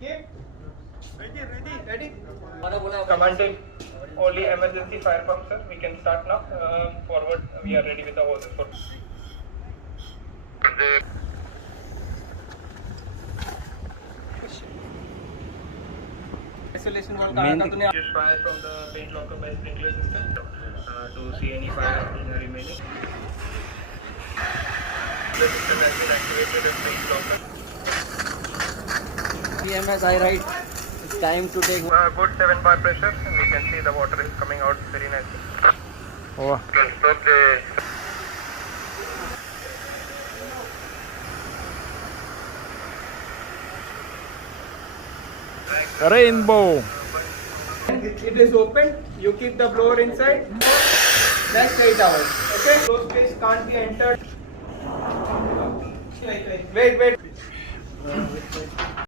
Keep. Ready. Command team, only emergency fire pump, sir. We can start now. Forward, we are ready with the hoses. Isolation wall कहा था तूने? Just fire from the paint locker by sprinkler system to see any fire remaining. The system has been activated as paint locker. EMS, I write. It's time to take. Good 7 bar pressure. We can see the water is coming out very nicely. Oh. Can stop the. Rainbow. It is open. You keep the blower inside. Next 8 hours. Okay. Those space can't be entered. Wait.